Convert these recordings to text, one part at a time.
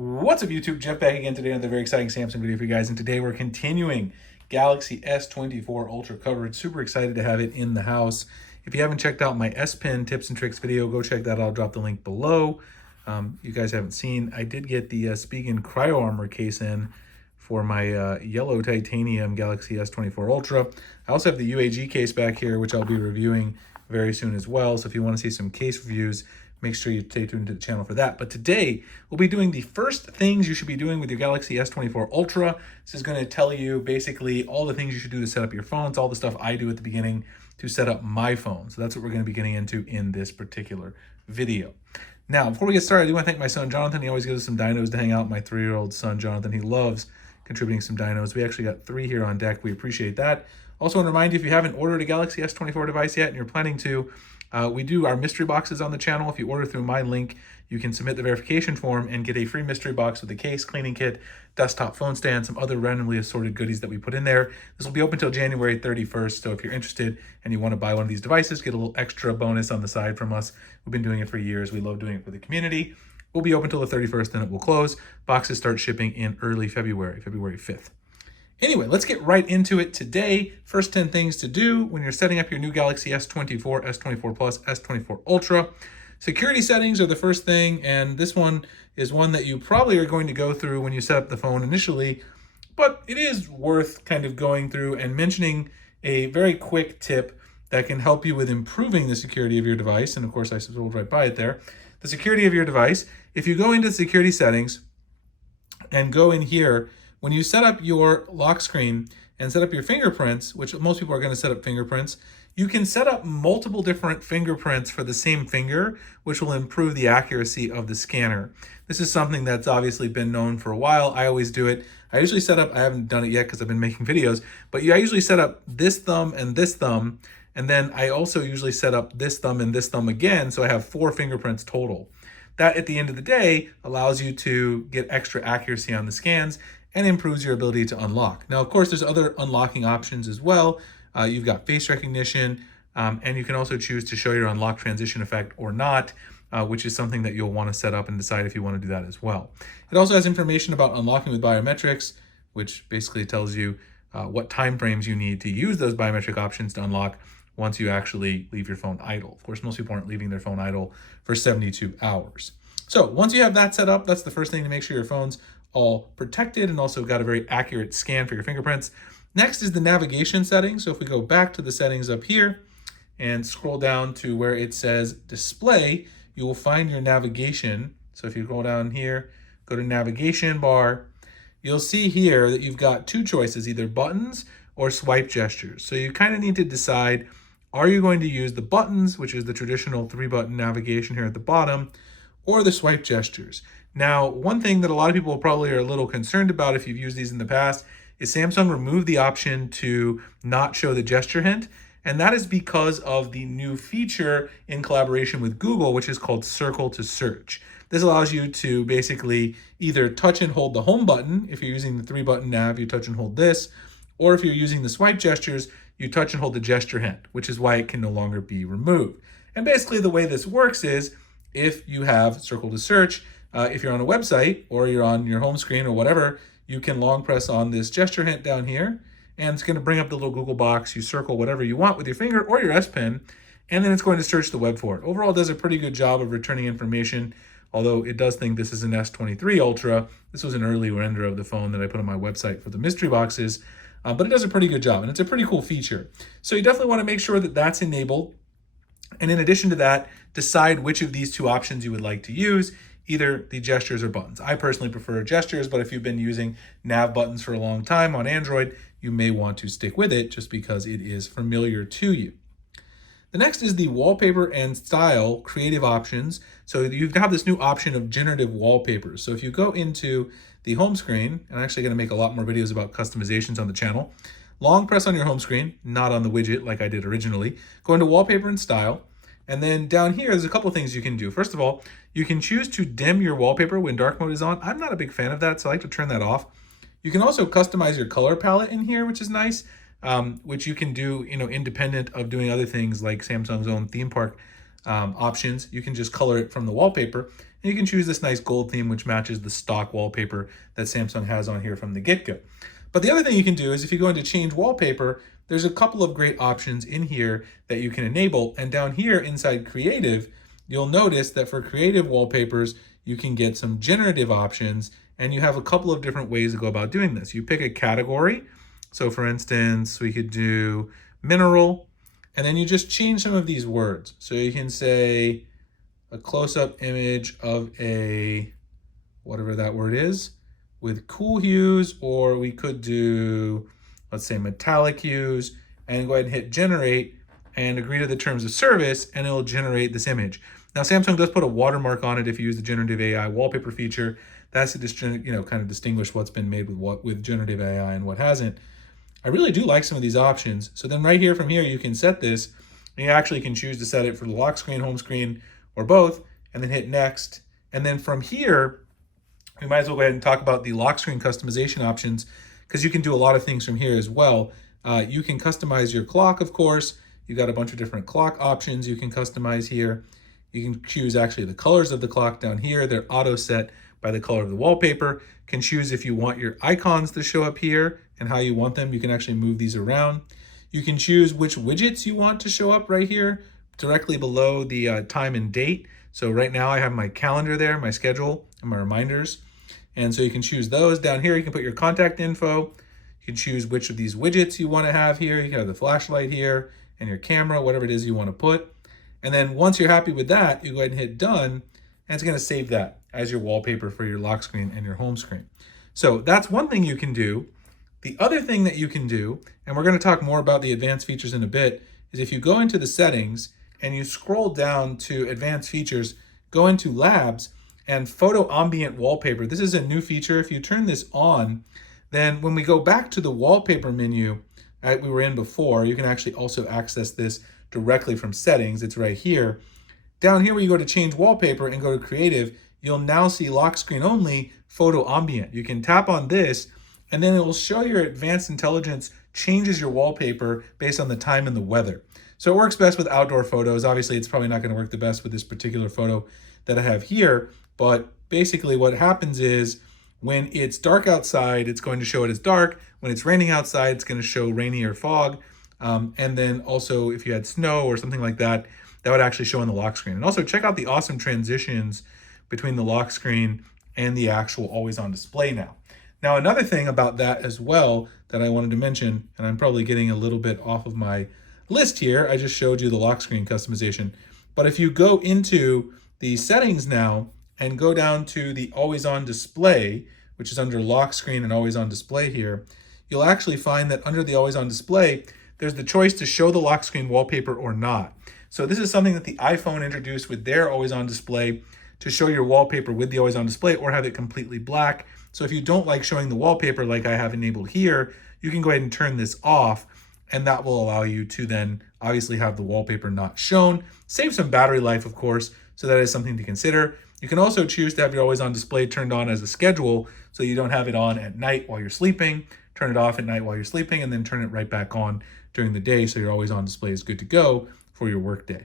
What's up, YouTube? Jeff back again today. Another very exciting Samsung video for you guys. And today we're continuing Galaxy S24 Ultra coverage. Super excited to have it in the house. If you haven't checked out my S Pen tips and tricks video, go check that out. I'll drop the link below. You guys haven't seen, I did get the Spigen Cryo Armor case in for my yellow titanium Galaxy S24 Ultra. I also have the UAG case back here, which I'll be reviewing very soon as well. So if you want to see some case reviews, make sure you stay tuned to the channel for that. But today, we'll be doing the first things you should be doing with your Galaxy S24 Ultra. This is going to tell you basically all the things you should do to set up your phones, all the stuff I do at the beginning to set up my phone. So that's what we're going to be getting into in this particular video. Now, before we get started, I do want to thank my son, Jonathan. He always gives us some dynos to hang out. My 3-year-old son, Jonathan, he loves contributing some dynos. We actually got 3 here on deck. We appreciate that. Also want to remind you, if you haven't ordered a Galaxy S24 device yet and you're planning to, we do our mystery boxes on the channel. If you order through my link, you can submit the verification form and get a free mystery box with a case, cleaning kit, desktop phone stand, some other randomly assorted goodies that we put in there. This will be open until January 31st, so if you're interested and you want to buy one of these devices, get a little extra bonus on the side from us. We've been doing it for years. We love doing it for the community. We'll be open until the 31st, then it will close. Boxes start shipping in early February, February 5th. Anyway, let's get right into it today. First 10 things to do when you're setting up your new Galaxy S24, S24 Plus, S24 Ultra. Security settings are the first thing, and this one is one that you probably are going to go through when you set up the phone initially, but it is worth kind of going through and mentioning a very quick tip that can help you with improving the security of your device. And of course, I scrolled right by it there. The security of your device. If you go into security settings and go in here, when you set up your lock screen and set up your fingerprints, which most people are going to set up fingerprints, you can set up multiple different fingerprints for the same finger, which will improve the accuracy of the scanner. This is something that's obviously been known for a while. I always do it. I usually set up, I haven't done it yet because I've been making videos, but I usually set up this thumb, and then I also usually set up this thumb and this thumb again, so I have 4 fingerprints total. That, at the end of the day, allows you to get extra accuracy on the scans and improves your ability to unlock. Now, of course, there's other unlocking options as well. You've got face recognition, and you can also choose to show your unlock transition effect or not, which is something that you'll want to set up and decide if you want to do that as well. It also has information about unlocking with biometrics, which basically tells you what time frames you need to use those biometric options to unlock once you actually leave your phone idle. Of course, most people aren't leaving their phone idle for 72 hours. So once you have that set up, that's the first thing to make sure your phone's all protected and also got a very accurate scan for your fingerprints. Next is the navigation settings. So if we go back to the settings up here and scroll down to where it says display, you will find your navigation. So if you go down here, go to navigation bar, you'll see here that you've got 2 choices, either buttons or swipe gestures. So you kind of need to decide, are you going to use the buttons, which is the traditional 3-button navigation here at the bottom, or the swipe gestures? Now, one thing that a lot of people probably are a little concerned about if you've used these in the past is Samsung removed the option to not show the gesture hint, and that is because of the new feature in collaboration with Google, which is called Circle to Search. This allows you to basically either touch and hold the home button. If you're using the 3-button nav, you touch and hold this, or if you're using the swipe gestures, you touch and hold the gesture hint, which is why it can no longer be removed. And basically the way this works is if you have Circle to Search, if you're on a website or you're on your home screen or whatever, you can long press on this gesture hint down here, and it's going to bring up the little Google box. You circle whatever you want with your finger or your S Pen, and then it's going to search the web for it. Overall, it does a pretty good job of returning information, although it does think this is an S23 Ultra. This was an early render of the phone that I put on my website for the mystery boxes, but it does a pretty good job, and it's a pretty cool feature. So you definitely want to make sure that that's enabled. And in addition to that, decide which of these 2 options you would like to use, either the gestures or buttons. I personally prefer gestures, but if you've been using nav buttons for a long time on Android, you may want to stick with it just because it is familiar to you. The next is the wallpaper and style creative options. So you've got this new option of generative wallpapers. So if you go into the home screen, and I'm actually going to make a lot more videos about customizations on the channel, long press on your home screen, not on the widget like I did originally, go into wallpaper and style, and then down here, there's a couple things you can do. First of all, you can choose to dim your wallpaper when dark mode is on. I'm not a big fan of that, so I like to turn that off. You can also customize your color palette in here, which is nice, which you can do, independent of doing other things like Samsung's own theme park options. You can just color it from the wallpaper. And you can choose this nice gold theme, which matches the stock wallpaper that Samsung has on here from the get-go. But the other thing you can do is if you go into change wallpaper, there's a couple of great options in here that you can enable. And down here inside creative, you'll notice that for creative wallpapers, you can get some generative options, and you have a couple of different ways to go about doing this. You pick a category. So for instance, we could do mineral, and then you just change some of these words. So you can say a close-up image of a, whatever that word is, with cool hues, or we could do, let's say, metallic hues, and go ahead and hit generate and agree to the terms of service, and it'll generate this image. Now, Samsung does put a watermark on it if you use the generative AI wallpaper feature. That's to kind of distinguish what's been made with generative AI and what hasn't. I really do like some of these options. So then right here from here, you can set this, and you actually can choose to set it for the lock screen, home screen, or both, and then hit next. And then from here, we might as well go ahead and talk about the lock screen customization options, because you can do a lot of things from here as well. You can customize your clock, of course. You've got a bunch of different clock options you can customize here. You can choose actually the colors of the clock down here. They're auto set by the color of the wallpaper. You can choose if you want your icons to show up here and how you want them. You can actually move these around. You can choose which widgets you want to show up right here directly below the time and date. So right now I have my calendar there, my schedule, and my reminders. And so you can choose those. Down here, you can put your contact info. You can choose which of these widgets you want to have here. You can have the flashlight here and your camera, whatever it is you want to put. And then once you're happy with that, you go ahead and hit done, and it's going to save that as your wallpaper for your lock screen and your home screen. So that's one thing you can do. The other thing that you can do, and we're going to talk more about the advanced features in a bit, is if you go into the settings and you scroll down to advanced features, go into labs and photo ambient wallpaper. This is a new feature. If you turn this on, then when we go back to the wallpaper menu that we were in before, you can actually also access this directly from settings. It's right here. Down here where you go to change wallpaper and go to creative, you'll now see lock screen only photo ambient. You can tap on this, and then it will show your advanced intelligence changes your wallpaper based on the time and the weather. So it works best with outdoor photos. Obviously, it's probably not going to work the best with this particular photo that I have here, but basically what happens is when it's dark outside, it's going to show it as dark. When it's raining outside, it's going to show rainy or fog. And then also if you had snow or something like that, that would actually show on the lock screen. And also check out the awesome transitions between the lock screen and the actual always on display now. Now, another thing about that as well that I wanted to mention, and I'm probably getting a little bit off of my list here. I just showed you the lock screen customization. But if you go into the settings now and go down to the always on display, which is under lock screen and always on display here, you'll actually find that under the always on display, there's the choice to show the lock screen wallpaper or not. So this is something that the iPhone introduced with their always on display to show your wallpaper with the always on display or have it completely black. So if you don't like showing the wallpaper like I have enabled here, you can go ahead and turn this off, and that will allow you to then obviously have the wallpaper not shown. Save some battery life, of course, so that is something to consider. You can also choose to have your always on display turned on as a schedule, so you don't have it on at night while you're sleeping, turn it off at night while you're sleeping, and then turn it right back on during the day, so your always on display is good to go for your workday.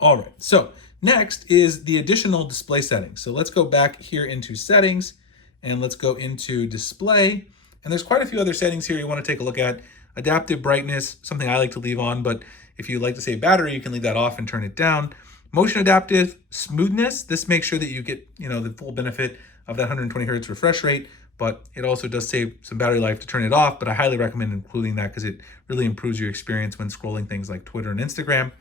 All right, so next is the additional display settings. So let's go back here into settings, and let's go into display. And there's quite a few other settings here you want to take a look at. Adaptive brightness, something I like to leave on, but if you like to save battery, you can leave that off and turn it down. Motion adaptive smoothness, this makes sure that you get the full benefit of that 120 hertz refresh rate, but it also does save some battery life to turn it off, but I highly recommend including that because it really improves your experience when scrolling things like Twitter and Instagram.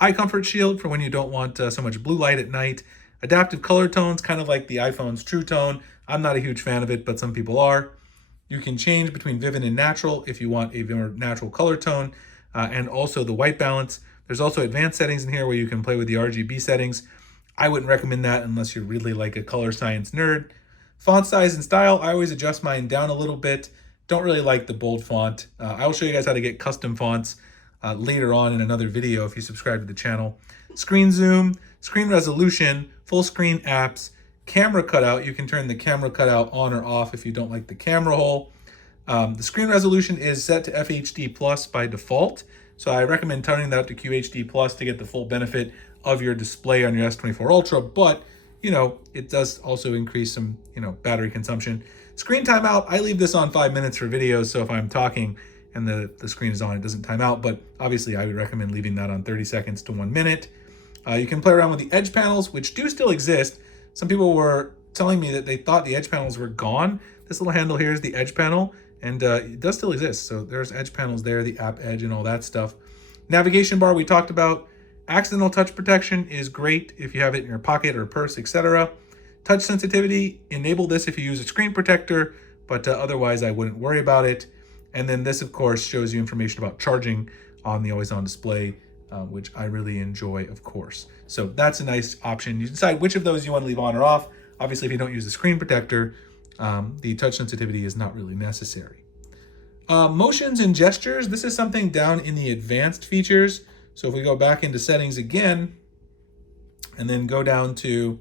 Eye comfort shield for when you don't want so much blue light at night. Adaptive color tones, kind of like the iPhone's True Tone. I'm not a huge fan of it, but some people are. You can change between vivid and natural if you want a more natural color tone, and also the white balance. There's also advanced settings in here where you can play with the RGB settings. I wouldn't recommend that unless you're really like a color science nerd. Font size and style, I always adjust mine down a little bit. Don't really like the bold font. I will show you guys how to get custom fonts later on in another video if you subscribe to the channel. Screen zoom, screen resolution, full screen apps, camera cutout. You can turn the camera cutout on or off if you don't like the camera hole. The screen resolution is set to FHD plus by default. So I recommend turning that up to QHD plus to get the full benefit of your display on your S24 Ultra, but it does also increase some, battery consumption. Screen timeout, I leave this on 5 minutes for videos, so if I'm talking and the screen is on, it doesn't time out, but obviously I would recommend leaving that on 30 seconds to 1 minute. You can play around with the edge panels, which do still exist. Some people were telling me that they thought the edge panels were gone. This little handle here is the edge panel, and it does still exist. So there's edge panels there, the app edge and all that stuff. Navigation bar we talked about. Accidental touch protection is great if you have it in your pocket or purse, etc. Touch sensitivity, enable this if you use a screen protector, but otherwise I wouldn't worry about it. And then this, of course, shows you information about charging on the always-on display, which I really enjoy, of course. So that's a nice option. You decide which of those you want to leave on or off. Obviously, if you don't use the screen protector, the touch sensitivity is not really necessary. Motions and gestures, this is something down in the advanced features. So if we go back into settings again, and then go down to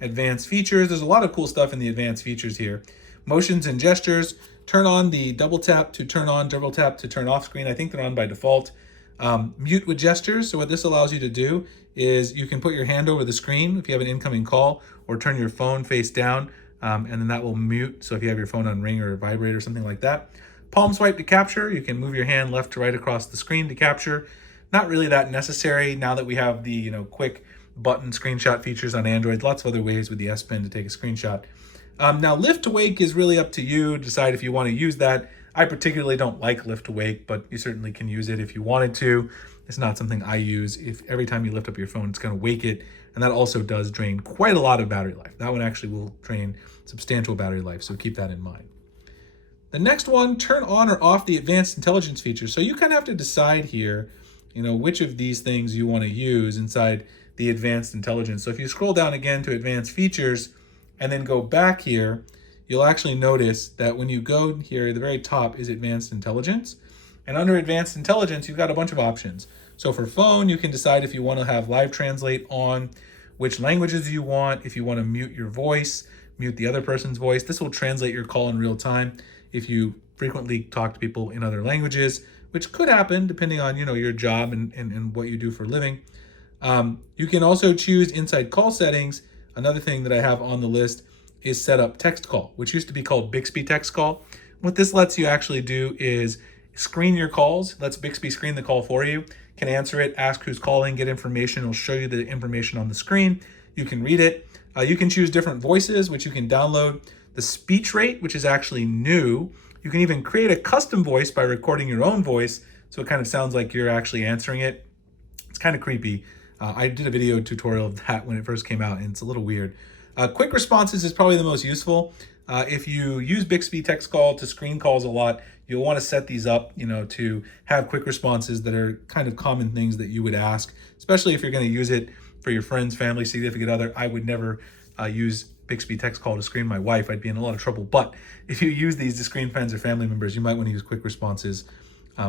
advanced features, there's a lot of cool stuff in the advanced features here. Motions and gestures, turn on the double tap to turn on, double tap to turn off screen. I think they're on by default. Mute with gestures. So what this allows you to do is you can put your hand over the screen if you have an incoming call, or turn your phone face down, and then that will mute. So if you have your phone on ring or vibrate or something like that. Palm swipe to capture. You can move your hand left to right across the screen to capture. Not really that necessary now that we have the quick button screenshot features on Android. Lots of other ways with the S Pen to take a screenshot. Now lift to wake is really up to you. Decide if you want to use that. I particularly don't like lift to wake, but you certainly can use it if you wanted to. It's not something I use. If every time you lift up your phone, it's going to wake it, and that also does drain quite a lot of battery life. That one actually will drain substantial battery life, so keep that in mind. The next one, turn on or off the advanced intelligence feature. So you kind of have to decide here, which of these things you want to use inside the advanced intelligence. So if you scroll down again to advanced features and then go back here, you'll actually notice that when you go here, the very top is advanced intelligence. And under advanced intelligence, you've got a bunch of options. So for phone, you can decide if you want to have live translate on, which languages you want, if you want to mute your voice, mute the other person's voice. This will translate your call in real time if you frequently talk to people in other languages, which could happen depending on your job and what you do for a living. You can also choose inside call settings. Another thing that I have on the list is set up text call, which used to be called Bixby text call. What this lets you actually do is screen your calls, lets Bixby screen the call for you, can answer it, ask who's calling, get information. It'll show you the information on the screen. You can read it. You can choose different voices, which you can download. The speech rate, which is actually new. You can even create a custom voice by recording your own voice, so it kind of sounds like you're actually answering it. It's kind of creepy. I did a video tutorial of that when it first came out, and it's a little weird. Quick responses is probably the most useful. If you use Bixby text call to screen calls a lot, you'll want to set these up, to have quick responses that are kind of common things that you would ask, especially if you're going to use it for your friends, family, significant other. I would never use Bixby text call to screen my wife. I'd be in a lot of trouble. But if you use these to screen friends or family members, you might want to use quick responses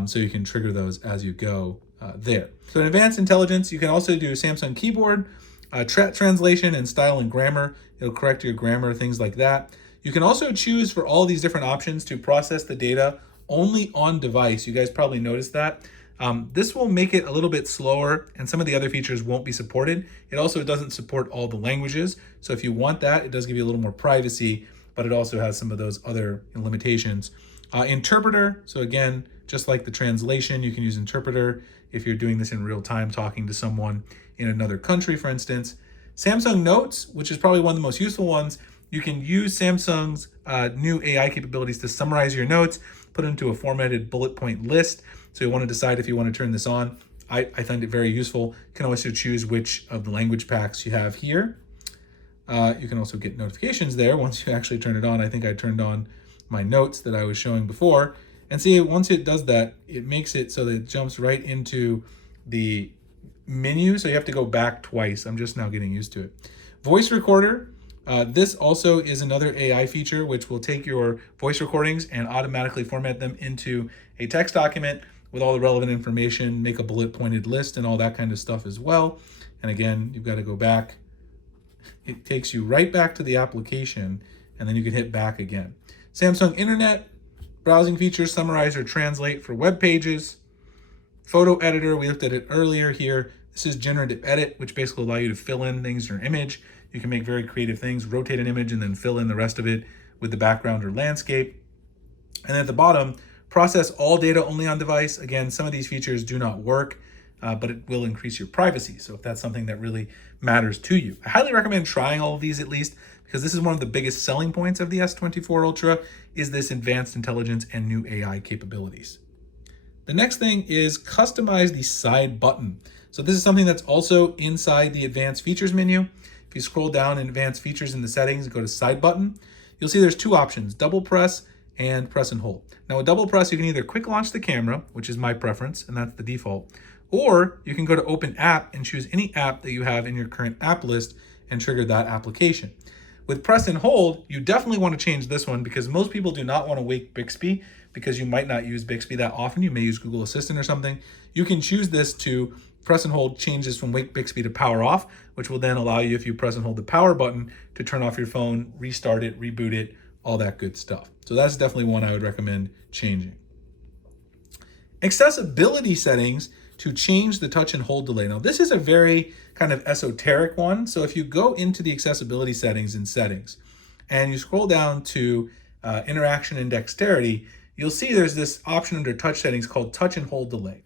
so you can trigger those as you go there. So in advanced intelligence, you can also do Samsung keyboard, translation and style and grammar. It'll correct your grammar, things like that. You can also choose for all these different options to process the data only on device. You guys probably noticed that. This will make it a little bit slower, and some of the other features won't be supported. It also doesn't support all the languages. So if you want that, it does give you a little more privacy, but it also has some of those other limitations. Interpreter, so again, just like the translation, you can use interpreter if you're doing this in real time, talking to someone in another country, for instance. Samsung Notes, which is probably one of the most useful ones. You can use Samsung's new AI capabilities to summarize your notes, put into a formatted bullet point list. So you want to decide if you want to turn this on. I find it very useful. You can also choose which of the language packs you have here. You can also get notifications there once you actually turn it on. I think I turned on my notes that I was showing before. And see, once it does that, it makes it so that it jumps right into the menu. So you have to go back twice. I'm just now getting used to it. Voice recorder. This also is another AI feature which will take your voice recordings and automatically format them into a text document with all the relevant information, make a bullet pointed list and all that kind of stuff as well. And again, you've got to go back. It takes you right back to the application, and then you can hit back again. Samsung Internet, browsing features, summarize or translate for web pages. Photo editor, we looked at it earlier here. This is generative edit, which basically allows you to fill in things in your image. You can make very creative things, rotate an image and then fill in the rest of it with the background or landscape. And then at the bottom, process all data only on device. Again, some of these features do not work, but it will increase your privacy. So if that's something that really matters to you, I highly recommend trying all of these at least, because this is one of the biggest selling points of the S24 Ultra is this advanced intelligence and new AI capabilities. The next thing is customize the side button. So this is something that's also inside the advanced features menu. If you scroll down in advanced features in the settings and go to side button, you'll see there's two options, double press and press and hold. Now with double press, you can either quick launch the camera, which is my preference, and that's the default, or you can go to open app and choose any app that you have in your current app list and trigger that application. With press and hold, you definitely want to change this one because most people do not want to wake Bixby because you might not use Bixby that often. You may use Google Assistant or something. You can choose this to press and hold changes from wake Bixby to power off, which will then allow you, if you press and hold the power button, to turn off your phone, restart it, reboot it, all that good stuff. So that's definitely one I would recommend changing. Accessibility settings to change the touch and hold delay. Now this is a very kind of esoteric one. So if you go into the accessibility settings in settings and you scroll down to interaction and dexterity, you'll see there's this option under touch settings called touch and hold delay.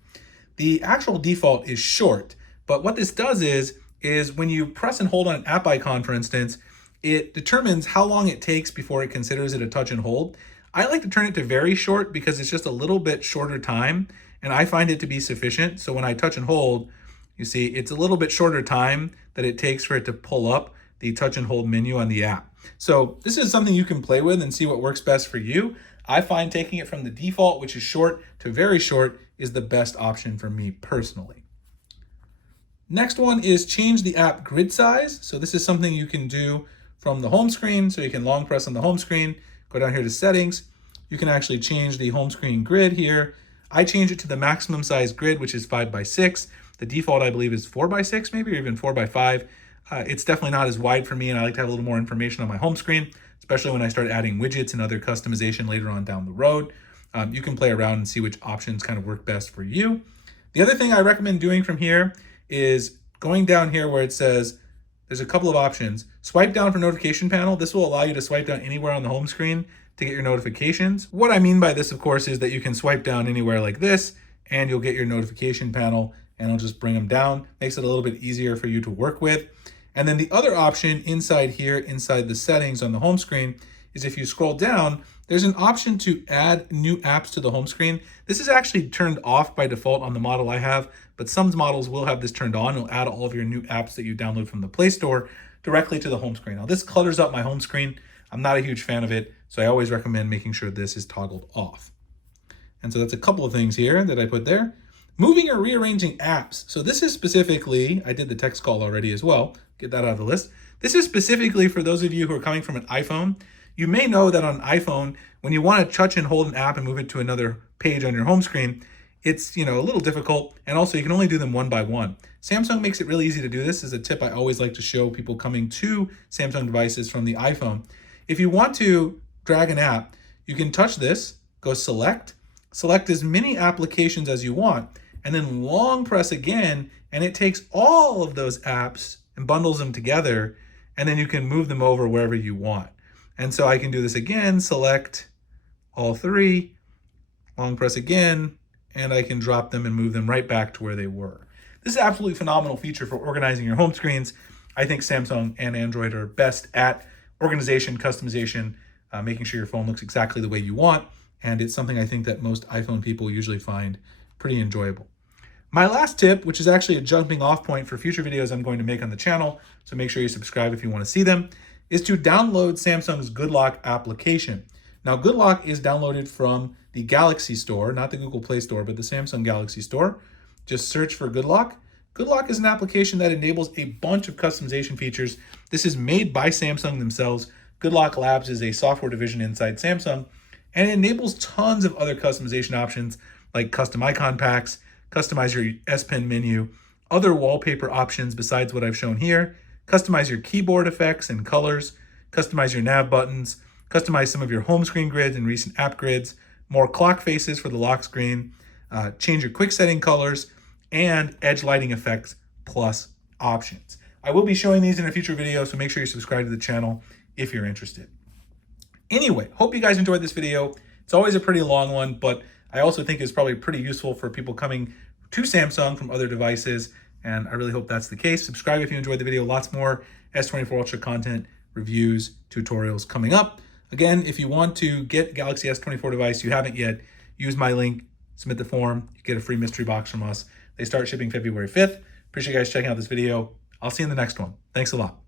The actual default is short, but what this does is when you press and hold on an app icon, for instance, it determines how long it takes before it considers it a touch and hold. I like to turn it to very short because it's just a little bit shorter time, and I find it to be sufficient. So when I touch and hold, you see it's a little bit shorter time that it takes for it to pull up the touch and hold menu on the app. So this is something you can play with and see what works best for you. I find taking it from the default, which is short, to very short is the best option for me personally. Next one is change the app grid size. So this is something you can do from the home screen. So you can long press on the home screen, go down here to settings. You can actually change the home screen grid here. I change it to the maximum size grid, which is 5x6. The default, I believe, is 4x6 maybe, or even 4x5. It's definitely not as wide for me, and I like to have a little more information on my home screen, especially when I start adding widgets and other customization later on down the road. You can play around and see which options kind of work best for you. The other thing I recommend doing from here is going down here where it says, there's a couple of options. Swipe down for notification panel. This will allow you to swipe down anywhere on the home screen to get your notifications. What I mean by this, of course, is that you can swipe down anywhere like this and you'll get your notification panel and it'll just bring them down. Makes it a little bit easier for you to work with. And then the other option inside here, inside the settings on the home screen, is if you scroll down, there's an option to add new apps to the home screen. This is actually turned off by default on the model I have, but some models will have this turned on. It'll add all of your new apps that you download from the Play Store directly to the home screen. Now this clutters up my home screen. I'm not a huge fan of it, so I always recommend making sure this is toggled off. And so that's a couple of things here that I put there. Moving or rearranging apps. So this is specifically, I did the text call already as well, get that out of the list. This is specifically for those of you who are coming from an iPhone. You may know that on an iPhone, when you want to touch and hold an app and move it to another page on your home screen, it's a little difficult, and also you can only do them one by one. Samsung makes it really easy to do this. This is a tip I always like to show people coming to Samsung devices from the iPhone. If you want to drag an app, you can touch this, go select as many applications as you want, and then long press again, and it takes all of those apps and bundles them together, and then you can move them over wherever you want. And so I can do this again, select all three, long press again, and I can drop them and move them right back to where they were. This is an absolutely phenomenal feature for organizing your home screens. I think Samsung and Android are best at organization, customization, making sure your phone looks exactly the way you want. And it's something I think that most iPhone people usually find pretty enjoyable. My last tip, which is actually a jumping off point for future videos I'm going to make on the channel, so make sure you subscribe if you want to see them, is to download Samsung's Good Lock application. Now, Good Lock is downloaded from the Galaxy Store, not the Google Play Store, but the Samsung Galaxy Store. Just search for Good Lock. Good Lock is an application that enables a bunch of customization features. This is made by Samsung themselves. Good Lock Labs is a software division inside Samsung, and it enables tons of other customization options like custom icon packs, customize your S Pen menu, other wallpaper options besides what I've shown here, customize your keyboard effects and colors, customize your nav buttons, customize some of your home screen grids and recent app grids, more clock faces for the lock screen, change your quick setting colors, and edge lighting effects plus options. I will be showing these in a future video, so make sure you subscribe to the channel if you're interested. Anyway, hope you guys enjoyed this video. It's always a pretty long one, but I also think it's probably pretty useful for people coming to Samsung from other devices, and I really hope that's the case. Subscribe if you enjoyed the video. Lots more S24 Ultra content, reviews, tutorials coming up. Again, if you want to get Galaxy S24 device, you haven't yet, use my link, submit the form, you get a free mystery box from us. They start shipping February 5th. Appreciate you guys checking out this video. I'll see you in the next one. Thanks a lot.